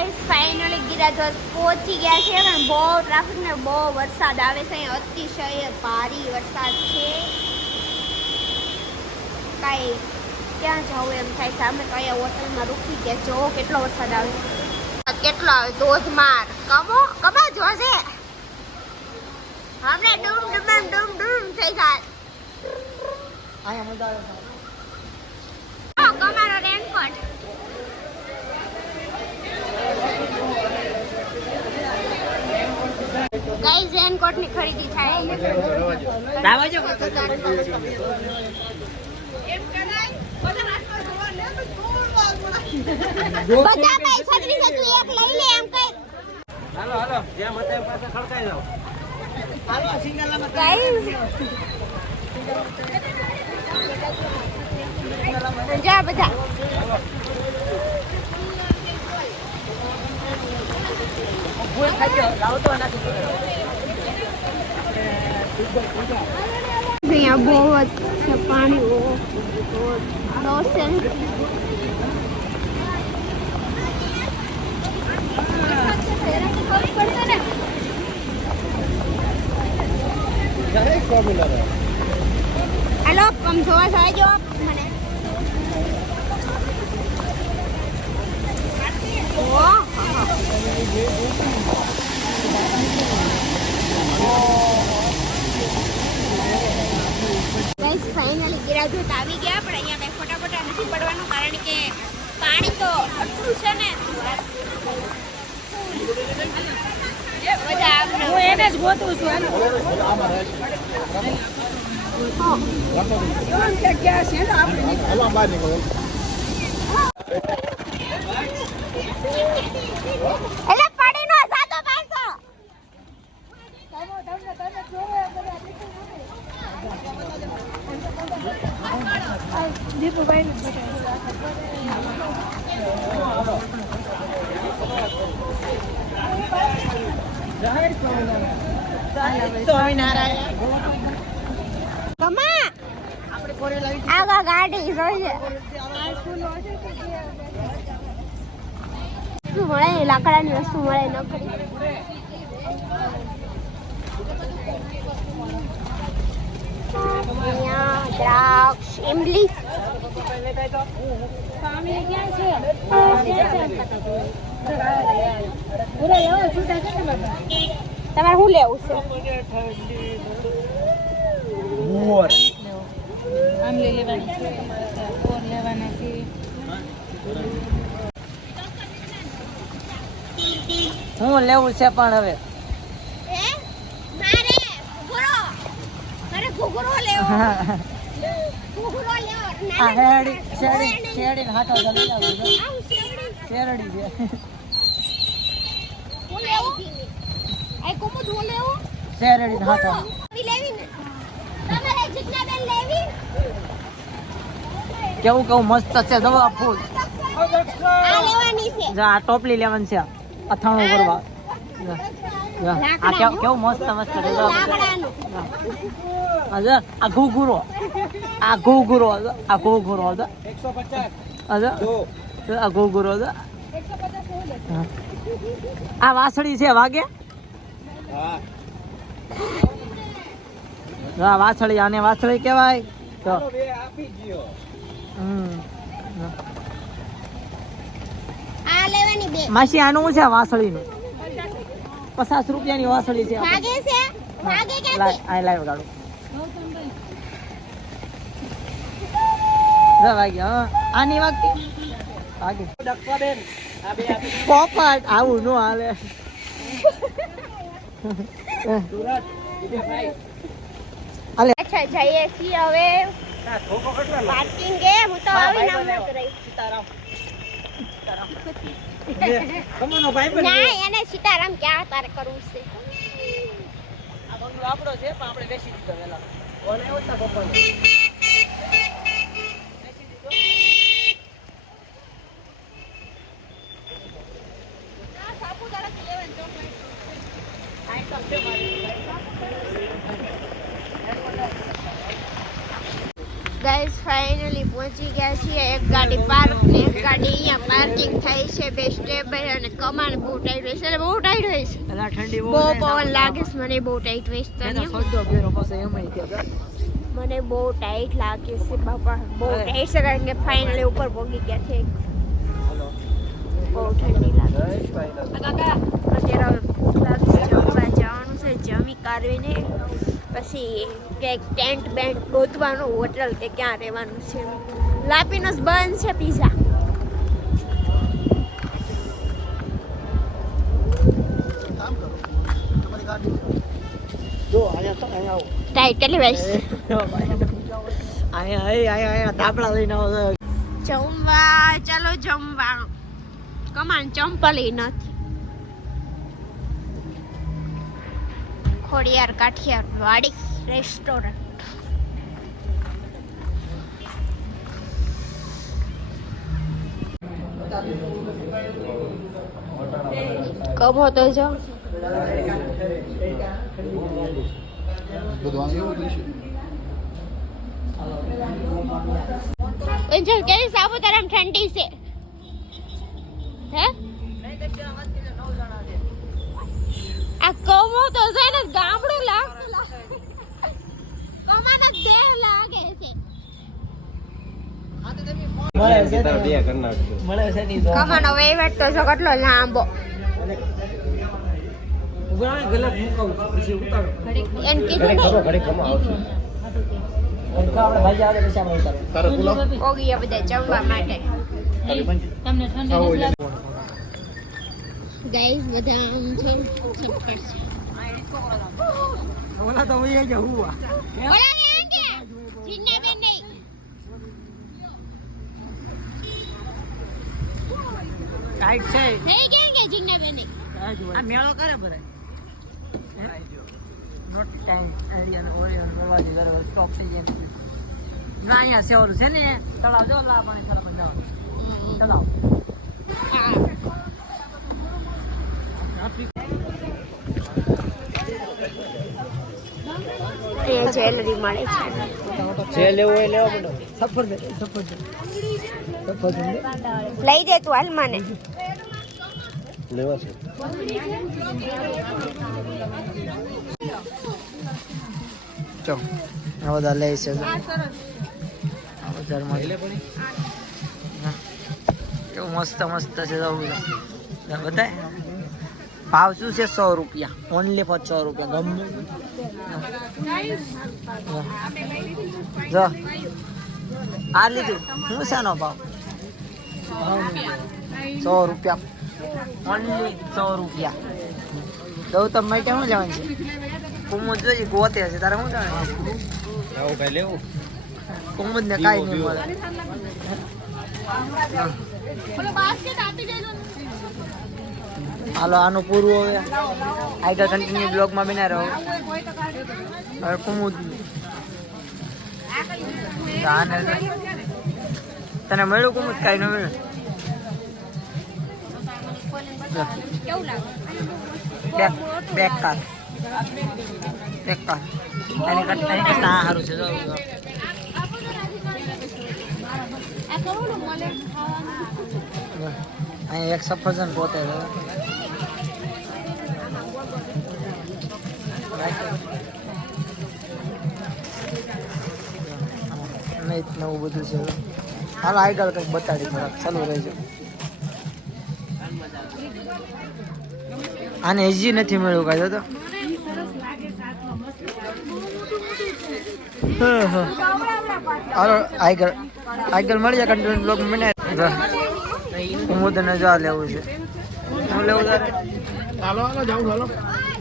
Guys finally Gira Dhodh પહોંચી ગયા છે પણ બહુ ટ્રાફિક ને બહુ વરસાદ આવે છે અહીંયા અતિશય ભારે વરસાદ છે કાંઈ ક્યાં જવું એમ થાય છે અમે તો અહીંયા હોટલમાં રૂકી ગયા જો કેટલો વરસાદ આવે કેટલો આવે ધોધમાર કબા જોશે હમણે ડૂમ થઈ જાય અહીંયા મજા આવે કમારો રેનકોટ ગાઈસ રેનકોટ ની ખરીદી થાય દાવાજો બધા ભાઈ છત્રી એક લઈ લે એમ કઈ હાલો જેમ હતા એમ પાસે ખડકાઈ જાવ હાલો સિંગલામાં ગાઈસ જા બધા ભૂલ ખાઈ ગયો લાવતો નથી અહીંયા બહુ જ છે પાણી હેલો કમ જોવા જાય જો મને ગાઈસ ફાઇનલી ગિરાધોધ આવી ગયા પણ અહીંયા કઈ ફટાફટ નથી પડવાનું કારણ કે પાણી તો આટલું છે ને હું એને જ ગોતું છું એટલે પડી નો સાતો પાછો કમા આગળ ગાડી જોઈએ વસ્તુ મળે લાકડાની વસ્તુ મળે ન કરી અહીંયા દ્રાક્ષ ઇમલી તમારે શું લેવું છે હું લેવું છે પણ હવે ઘૂઘરો લેવો ઘૂઘરો લેવો આ શેરડી હાથો ગમી લાવું શેરડી છે હું લેવું આ કોમું ધો લેવું શેરડી હાથો લેવી ને તમારે જીતના બેન લેવી કેવું મસ્ત છે દવા ફૂલ આ લેવાની છે જો આ ટોપલી લેવાની છે અથાણું કરવા આ કેવું મસ્ત છે લાકડાનું આ ઘૂઘરો આ ઘૂઘરો 150 આ ઘૂઘરો આ વાસળી છે વાગે હા વાસળી આને વાસળી કહેવાય તો આ લેવાની બે માસી આનું શું છે વાસળીનું 50 રૂપિયાની વાસળી છે વાગે છે વાગે કે આ લાઈવ ગાડો જા વાગે આની વાગતી વાગે પોપટ આવું નો હાલે હાલે અચ્છા જઈએ છીએ હવે પાર્કિંગ એ હું તો આવી નામ ન રહી ના એને સીતારામ ક્યાં તારે કરવું છે આ બંગલો આપણો છે પણ આપણે બેસી દીધો વેલા ઓને ઓછા બપોર ગાઈસ ફાઇનલી પહોંચી ગયા છીએ એક ગાડી પાર્ક ને એક ગાડી અહીંયા પાર્કિંગ થાય છે બે સ્ટેપ અને કમાન બહુ ટાઈટ હોય છે એટલે બહુ ટાઈટ હોય છે એટલે ઠંડી બહુ પવન લાગે છે મને બહુ ટાઈટ હોય છે મને બહુ ટાઈટ લાગે છે બાપા બહુ ટાઈટ છે કારણ કે ફાઇનલી ઉપર પહોંચી ગયા છે બહુ ઠંડી લાગે અત્યારે ભૂખ લાગે છે જમવા જવાનું છે જમી કાઢવીને પછી કંઈક ટેન્ટ બેન્ટ ગોતવાનું હોટલ કે ક્યાં રહેવાનું છે લાપીનોસ બંધ છે પીઝા ટાઈટ કેટલી વાઈસ તાપડા લઈને આવો જમવા ચાલો જમવા કમાન ચંપલ નથી ખોડિયાર કાઠિયાર વાડી રેસ્ટોરન્ટ કમો તો જો કેવી સાપુતારામ ઠંડી છે હે આ કમો તો છે ને ગામડું લાગતું કમાના દેહ લાગે છે કમાનો વહીવટ તો જો કેટલો લાંબો એમ કીધું ઓગી બધા જમવા માટે ગાઈસ બધા આમ છે છટપટ છે ઓલા તો વહી ગયા હું ઓલા ને આંગે જીન્ના બેન નહીં કાઈક છે થઈ ગયા કે જીન્ના બેન નહીં આ મેળો કરે બધા નોટ ટાઈમ એરિયા ઓરિયન પ્રવાસી જરા સ્ટોપ થઈ જાય ના અહીંયા સેવરું છે ને તળાવ જો લા પાણી ખરાબ જવાનું તળાવ જ્વેલરી મળે છે જે લેવું હોય લેવો પડો સફરજન લઈ દે તું હાલ મને લેવા છે ચો આ બધા લે છે બજારમાં કેવું મસ્ત મસ્ત છે બતાય ભાવ શું છે 100 રૂપિયા ઓનલી ફોર 100 રૂપિયા ગમે જો આ લીધું શું છે નો ભાવ 100 રૂપિયા ઓનલી 100 રૂપિયા ગૌતમ માટે શું જવાનું છે કુમુદ જોઈ ગોતે છે તારે શું જવાનું ભાઈ લેવું કુમુદ ને કાંઈ નહીં મળે હાલો આનું પૂરું હવે આગળ કન્ટિન્યુ બ્લોગમાં બના રહો હવે કુમુદ તને મળ્યું કુમુદ કાંઈ ન મળ્યું બેકાર એની કરતા સારું છે અહીં એક સફરજન પોતે નવું બધું છે હાલ આગળ કંઈક બતાડી થોડાક ચાલુ રહેજો આને હજી નથી મળ્યું કાંઈ તો હાલો આગળ મળી જાય કન્ટિન્યુ બ્લોગ મને કુમુદને જો લેવું છે હું લેવું તારે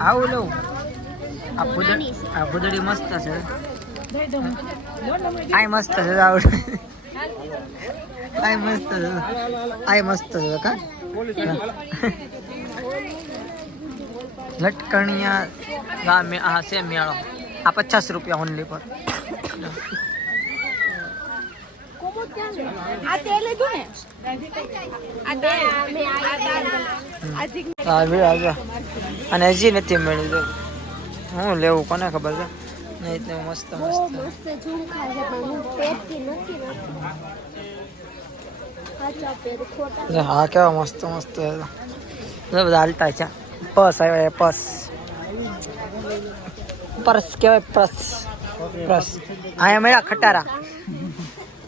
આવું લેવું આ ફૂદડી મસ્ત છે આ મસ્ત છે આવડે આ મસ્ત છે કા લટકણિયા ગામે આ છે મેળો આ 50 રૂપિયા ઓનલી પર અને હજી નથી મળ્યું હું લેવું કોને ખબર છે નહીં તો મસ્ત મસ્ત હાચા પેર ખોટા હા કેવા મસ્ત મસ્ત છે. બધા હાલતા છે. પર્સ આવ્યા પર્સ પર્સ કેવાય પર્સ પર્સ આયા મેરા ખટારા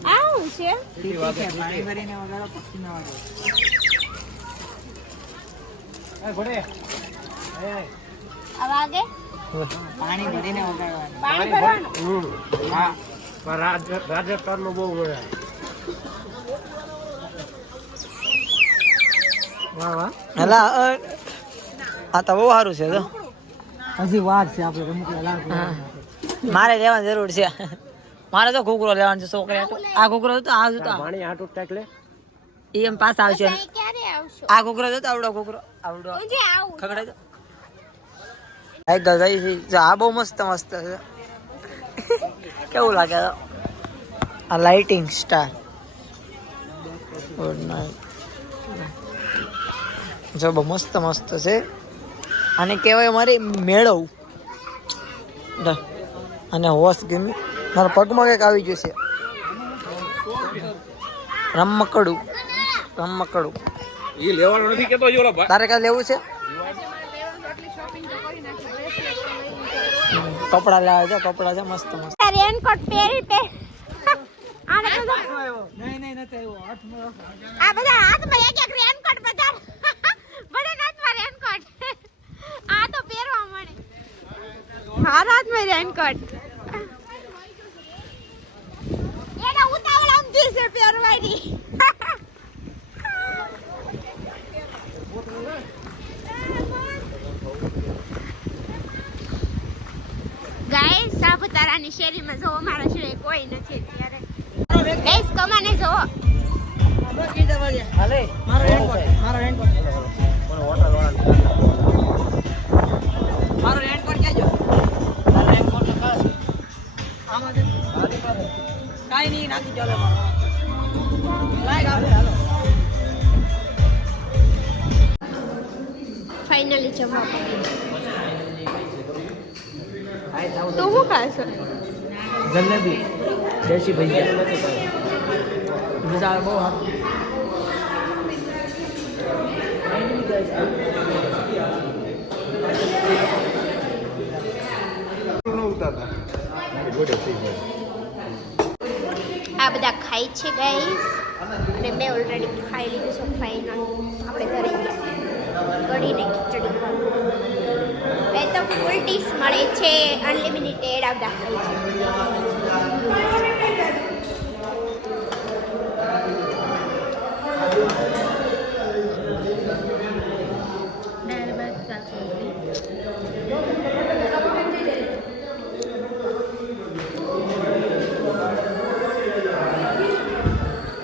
આવું છે પાણી ભરીને વગાડો પક્ષીને વગાડો આ વાગે પાણી ભરીને વગાડવાનું પાણી ભરવાનું હા રાજસ્થાનમાં બહુ મજા વાહ વાહ હલા આ તો બહુ સારું છે તો હજી વાર છે આપણે મારે લેવાની જરૂર છે. મારે તો ઘૂઘરો લેવાનો છે છોકરા આ ઘૂઘરો તો આ જોતો પાણી હાટું ટાકલે એમ પાસ આવશે ક્યારે આવશો આ ઘૂઘરો જોતો આવડો ઘૂઘરો આવડો જે આવું ખગડાય તો આ બહુ મસ્ત મસ્ત છે. કેવું લાગે આ લાઇટિંગ સ્ટાર ગુડ નાઇટ જો બહુ મસ્ત મસ્ત છે. આને કહેવાય અમારી મેળવ અને હોશ ગમી મારા પગમાં કંઈક આવી જશે રમકડું રમકડું એ લેવાનું નથી કેતો જો તારે કાંઈ લેવું છે કપડા લાવે છે કપડા છે મસ્ત મસ્ત રેનકોટ પહેરી પે આને તો નહીં નથી આવ્યો આ બધા હાથમાં એક એક રેનકોટ બધા બધા હાથમાં રેનકોટ આ તો પહેરવા મળે હારા હાથમાં રેનકોટ એના ઉતાવળ આમથી છે પહેરવાની ગાઈસ સાપુતારાની શેરીમાં જો મારા સિવાય કોઈ નથી ત્યારે ગાઈસ કમાને જો હાલે મારો રેનકોટ મારો રેનકોટ ક્યાં જો રેનકોટ આમાં કાઈ નહીં નાખી ચાલે લાઈક આપે હાલો ફાઇનલી જમવા તો હું ખાશો જલેબી દેશી ભજીયા મજા બહુ આ બધા ખાય છે ગાઈસ અને મેં ઓલરેડી ખાઈ લીધું છે ફાઇનલ આપણે ઘરે ગયા કઢીને ખીચડી એ તો ફૂલ ડીશ મળે છે અનલિમિટેડ આ બધા ખાય છે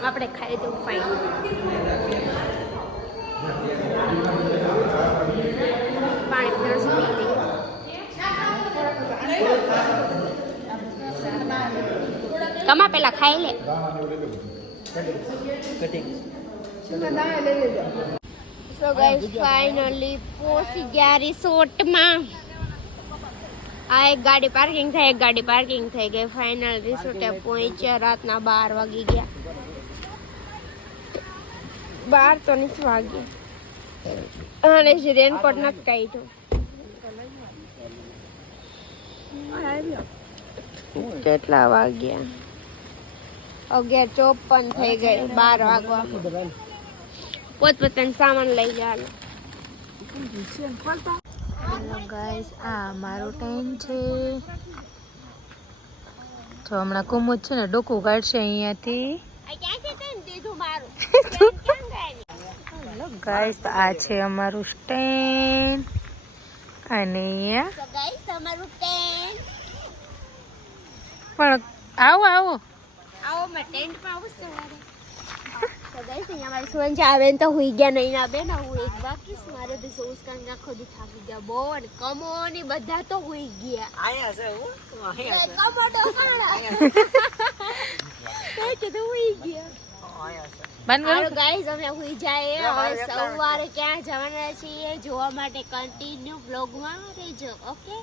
આપણે ખાઈ તો ફાઇન પાણી પીરસ પી લઈએ કમા પેલા ખાઈ લે સો ગાઈસ ફાઇનલી પહોંચી ગયા રિસોર્ટમાં આ એક ગાડી પાર્કિંગ થઈ એક ગાડી પાર્કિંગ થઈ ગઈ ફાઇનલ રિસોર્ટે પહોંચ્યા રાતના 12 વાગી ગયા 12 તો નથી વાગ્યા અને જે રેનકોટ નથી કાઢ્યો કેટલા વાગ્યા 11:54 થઈ ગઈ 12 વાગવા પોતપોતાનો સામાન લઈ જવાનો હેલો ગાઈસ આ મારું ટેન્ટ છે તો હમણાં કુમુદ છે ને ડોકું કાઢશે અહીંયાથી હેલો ગાઈસ આ છે અમારું સ્ટેન્ડ અને પણ આવો આવો આવો મેં ટેન્ટમાં આવું સવારે તો ગાઈસ અહીંયા મારી સુવન છે આવે ને તો હુઈ ગયા નહીં ના બેન હું એક બાકી મારે બી સોસ કાંઈ આખો દી થાકી ગયા બહુ અને કમોની બધા તો હુઈ ગયા આયા છે હું આયા છે કમોડો કાણા કીધું હુઈ ગયા બંધ ગાઈસ અમે હુઈ જાય હવે સવારે ક્યાં જવાના છીએ જોવા માટે કન્ટિન્યુ બ્લોગમાં રહેજો ઓકે